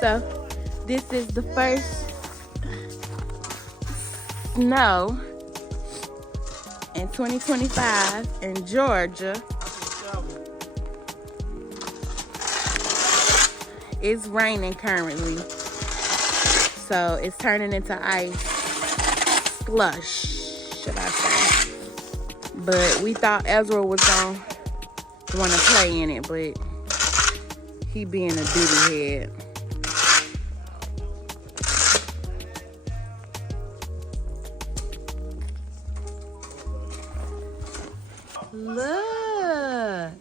so this is the first snow in 2025 in Georgia. It's raining currently, so it's turning into ice slush, should I say. But we thought Ezra was gonna want to play in it, but he being a duty head. Look.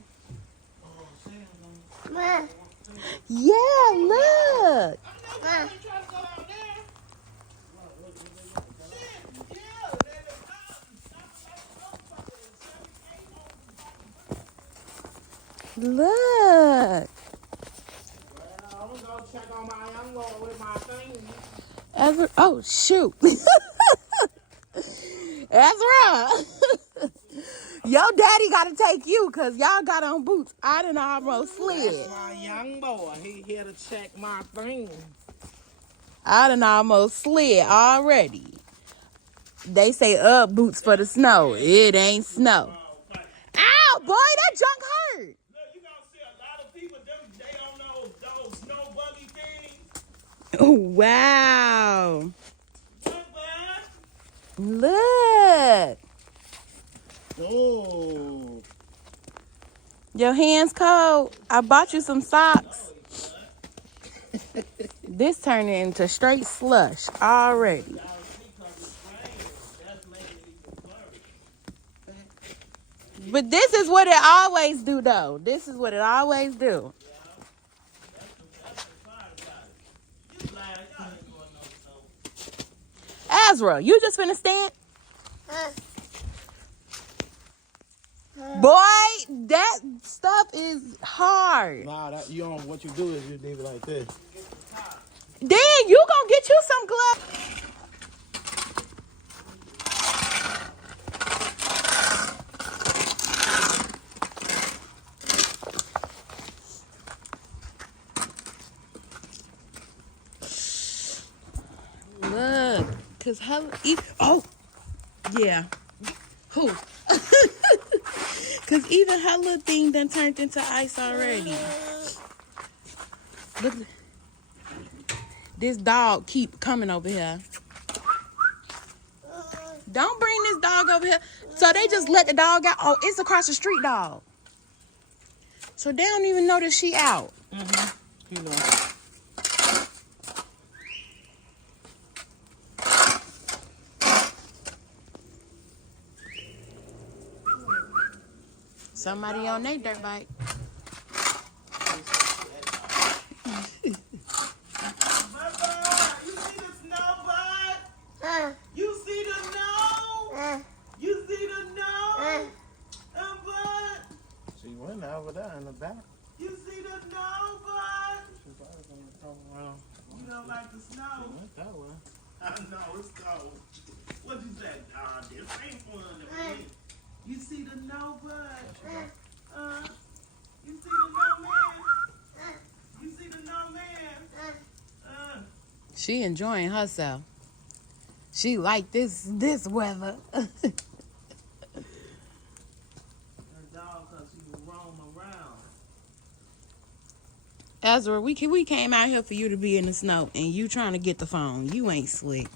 Yeah, look. Look. Ezra, oh shoot. Ezra. Your daddy gotta take you because y'all got on boots. I done almost slid. That's my young boy. He here to check my thing. I done almost slid already. They say up boots for the snow. It ain't snow. Ow, boy, that junk hurt. Look, you gonna see a lot of people, they don't know those snow buggy things. Wow. Look, Look. oh. Your hands cold. I bought you some socks. This turning into straight slush already. But this is what it always do, though. This is what it always do. Ezra, you just finna stand? Boy, that stuff is hard. Nah, you don't. What you do is you leave it like this. Then you gonna get you some gloves. Look, cause her, oh, yeah, who? Cause even her little thing done turned into ice already. Look, this dog keep coming over here. Don't bring this dog over here. So they just let the dog out. Oh, it's across the street dog. So they don't even know that she out. You know. Somebody on their dirt bike. You see the snow? You see the snow? She went over there in the back. You see the snow, bud? She's probably gonna come around. You don't like the snow? She went that way. I know, it's cold. What you say? This ain't fun to me. You see the snow, bud? You see the snow, man? You see the snow, man? She enjoying herself. She like this weather. Her dog, cause she will roam around. Ezra, we came out here for you to be in the snow, and you trying to get the phone. You ain't slick.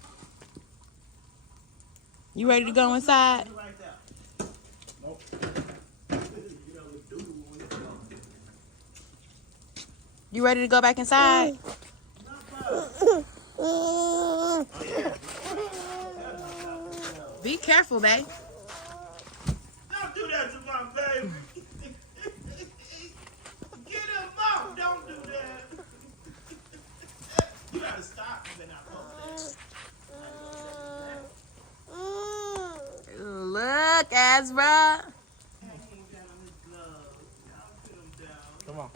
You ready to go inside? Right there. Nope. You ready to go back inside? Be careful, babe. Don't do that to my baby. Get him out. Don't do that. You gotta stop and then I post Look, Ezra. Come on.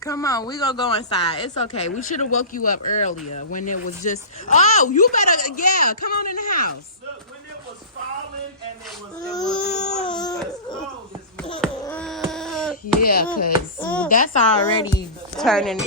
Come on, we gonna go inside. It's okay. We should have woke you up earlier when it was just. Oh, you better, yeah. Come on in the house. Look, when it was falling and it was cold this morning. Yeah, because that's already turning.